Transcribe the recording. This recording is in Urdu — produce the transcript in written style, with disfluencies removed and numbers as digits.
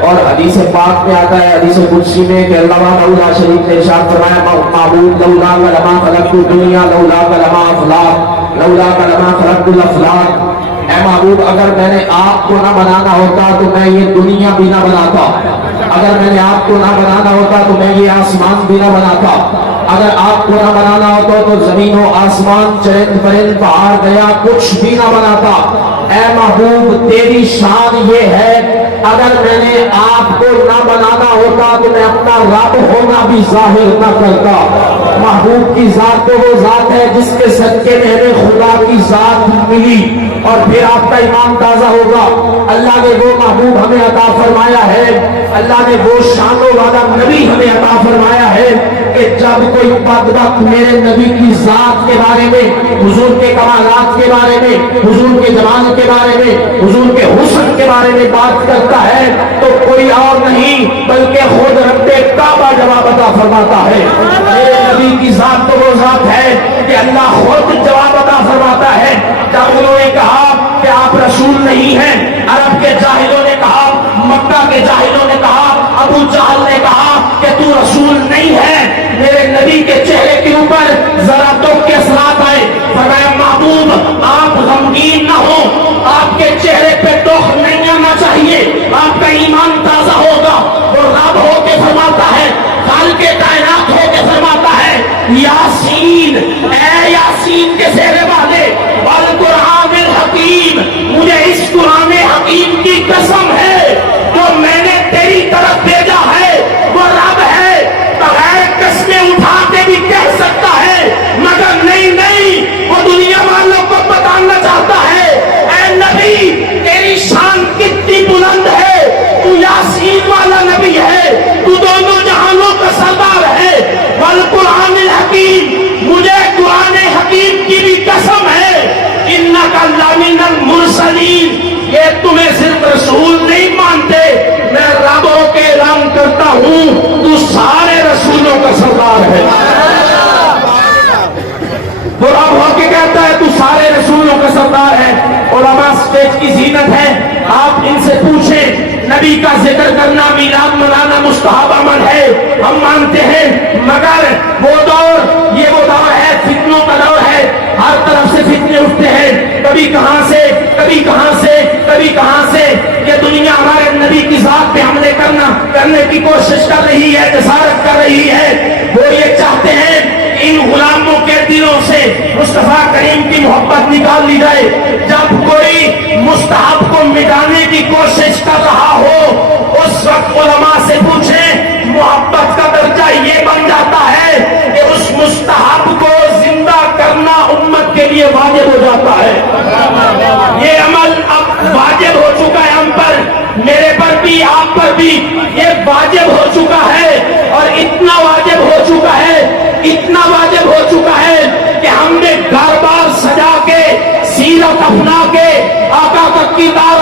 اور حدیث پاک میں آتا ہے، حدیث قدسی میں کہ اللہ تعالیٰ شریف نے ارشاد فرمایا معبود لولا لما خلقت الدنیا لولا لما افلاک لولا لما خلقت الافلاک، اے معبود اگر میں نے آپ کو نہ بنانا ہوتا تو میں یہ دنیا بھی نہ بناتا، اگر میں نے آپ کو نہ بنانا ہوتا تو میں یہ آسمان بھی نہ بناتا، اگر آپ کو نہ بنانا ہوتا تو زمین و آسمان چرند پرند پہاڑ گیا کچھ بھی نہ بناتا۔ اے محبوب تیری شان یہ ہے اگر میں نے آپ کو نہ بنانا ہوتا تو میں اپنا رب ہونا بھی ظاہر نہ کرتا۔ محبوب کی ذات تو وہ ذات ہے جس کے صدقے میں ہمیں خدا کی ذات ملی اور پھر آپ کا ایمان تازہ ہوگا۔ اللہ نے وہ محبوب ہمیں عطا فرمایا ہے، اللہ نے وہ شان و والا نبی ہمیں عطا فرمایا ہے کہ جب کوئی بدبخت میرے نبی کی ذات کے بارے میں، حضور کے کمالات کے بارے میں، حضور کے جمال کے بارے میں، حضور کے حسن کے بارے میں بات کرتا ہے تو کوئی اور نہیں بلکہ خود رب کعبہ جواب عطا فرماتا ہے۔ میرے نبی کی ذات تو وہ ذات ہے کہ اللہ خود جواب عطا فرماتا ہے۔ جب انہوں نے کہا کہ آپ رسول نہیں ہیں، عرب کے جاہلوں نے کہا، مکہ کے جاہلوں نے کہا، ابو جہل نے کہا کہ تو رسول نہیں ہے، میرے نبی کے چہرے کے اوپر ذرا دکھ کے اثرات آئے۔ فرمایا محبوب آپ غمگین نہ ہو، آپ کے چہرے پہ دکھ نہیں آنا چاہیے، آپ کا ایمان تازہ ہوگا۔ وہ رب ہو کے فرماتا ہے، خالق کائنات ہو کے فرماتا ہے، یاسین اے یاسین کے چہرے والے والقرآن الحکیم، مجھے اس قرآن حکیم کی قسم ہے جو میں نے تیری طرف بھیجا ہے وہ رب ہے۔ بغیر قسمیں اٹھا کے بھی کہہ سکتا ہے مگر نہیں وہ دنیا والوں کو بتانا چاہتا ہے اے نبی تیری شان کتنی بلند ہے، تو یاسین والا نبی ہے، تو دونوں جہانوں کا سردار ہے۔ والقرآن الحکیم، مجھے قرآن حکیم کی بھی قسم ہے، انک لمن المرسلین، یہ تمہیں صرف رسول نہیں مانتے، میں رب ہو کے اعلان کرتا ہوں تو سارے رسولوں کا سردار ہے۔ وہ رب ہو کے کہتا ہے تو سارے رسولوں کا سردار ہے۔ علماء سٹیج کی زینت ہے، آپ ان سے پوچھیں نبی کا ذکر کرنا میلاد منانا مستحب عمل ہے، ہم مانتے ہیں، مگر وہ دور یہ وہ دور ہے، فتنوں کا دور ہے، ہر طرف سے فتنے اٹھتے ہیں، کبھی کہاں سے کبھی کہاں سے کبھی کہاں سے، یہ دنیا ہمارے نبی کی ذات پہ حملے کرنے کی کوشش کر رہی ہے، جسارت کر رہی ہے۔ وہ یہ چاہتے ہیں ان غلاموں کے دلوں سے مصطفیٰ کریم کی محبت نکال لی جائے۔ جب کوئی مستحب کو مٹانے کی کوشش کر رہا ہو اس وقت علماء سے پوچھیں، محبت کا درجہ یہ بن جاتا ہے کہ اس مستحب کو زندہ کرنا امت کے لیے واجب ہو جاتا ہے۔ یہ عمل اب واجب ہو چکا ہے ہم پر، میرے پر بھی آپ پر بھی یہ واجب ہو چکا ہے، اور اتنا واجب ہو چکا ہے، اتنا واجب ہو چکا ہے کہ ہم نے گھر بار سجا کے سیرت اپنا کے آقا کا کردار